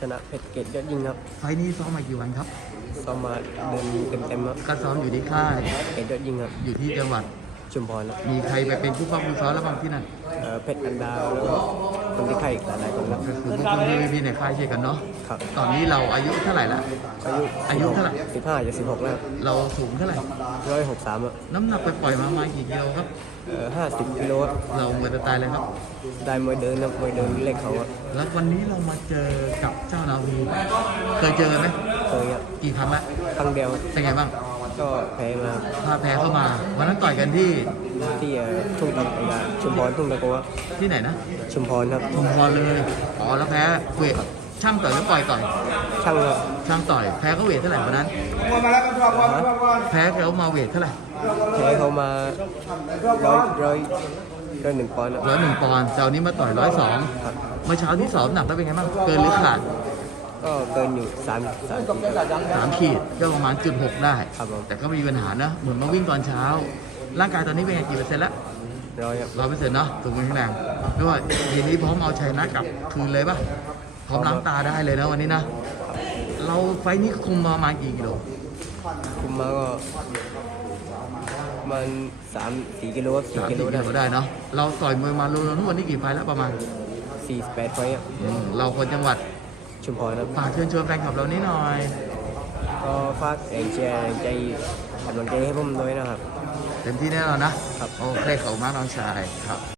ชนะเพชรเกตยอดยิงครับไฟล์นี้ซ้อมมากี่วันครับซ้อมมาเดินเต็มๆครับก็ซ้อมอยู่ที่ค่ายเกตยอดยิงครับอยู่ที่จังหวัดชุมพรครับมีใครไปเป็นผู้ป้องผู้ซ้อมแล้วบ้างที่นั่นเอ่อเพชรอันดาวแล้วก็คนที่ไข่อีกหลายๆคนครับ ก็คือพวกคนที่พี่ในค่ายเช่วยกันเนาะครับ ตอนนี้เราอายุเท่าไหร่ละอายุอายุเท่าไหร่สิบห้าจะสิบหกแล้วเราสูงเท่าไหร่ ร้อยหกสามอะน้ำหนักไปปล่อยๆมาประมาณกี่กิโลครับเอ่อห้าสิบกิโลอะเราเมื่อตายเลยครับ ได้มวยเดินนะมวยเดินเล็กเขาอะแล้ววันนี้เรามาเจอกับเจ้านาวีเคยเจอไหมเคยครับกี่ครั้งละครั้งเดียวเป็นไงบ้าง ก็แพ้มาพาแพ้เข้ามาวันนั้นต่อยกันที่ที่เอ่อทุ่งตะโกะชุมพรทุ่งตะโกะที่ไหนนะชุมพรครับชุมพรเลยอ๋อแล้วแพ้เวทช่างต่อยแล้วปล่อยต่อยช่างครับช่างต่อยแพ้ก็เวทเท่าไหร่วันนั้นแพ้เขามาเวทเท่าไหร่แพ้เขามาร้อยร้อยร้อยหนึ่งปอนด์อะร้อยหนึ่งปอนด์เจ้านี้มาต่อยร้อยสองครับเมื่อเช้าที่สอบหนักแล้วเป็นไงบ้างเกินหรือขาด ก็เกินอยู่สามสามขีดครับ สามขีดก็ประมาณจุดหกได้ ครับผม แต่ก็ไม่มีปัญหานะเหมือนมาวิ่งตอนเช้า ร่างกายตอนนี้เป็นไงกี่เปอร์เซ็นต์แล้วร้อยครับร้อยเปอร์เซ็นต์เนาะถูกมือแข็งแรงไม่ว่าทีนี้พร้อมเอาชัยนะกลับคืนเลยป่ะพร้อมล้างตาได้เลยนะวันนี้นะ เราไฟล์นี้คุมมาประมาณกี่กิโลคุมมาก็ประมันสามสี่กิโลครับสี่สามกิสี่โลกิได้โลได้เนาะเราต่อยมวยมารู้ๆวันนี้กี่ไฟล์แล้วประมาณสี่สิบแปดไฟต์ครับ อืมเราคนจังหวัด ชุมพรครับฝากเชิญชวนแฟนคลับเรานี้หน่อย ก็ฝากแรงเชียร์แรงใจกำลังใจให้ผมด้วยนะครับ เต็มที่แน่นอนนะครับ โอเคขอบคุณมากน้องชายครับ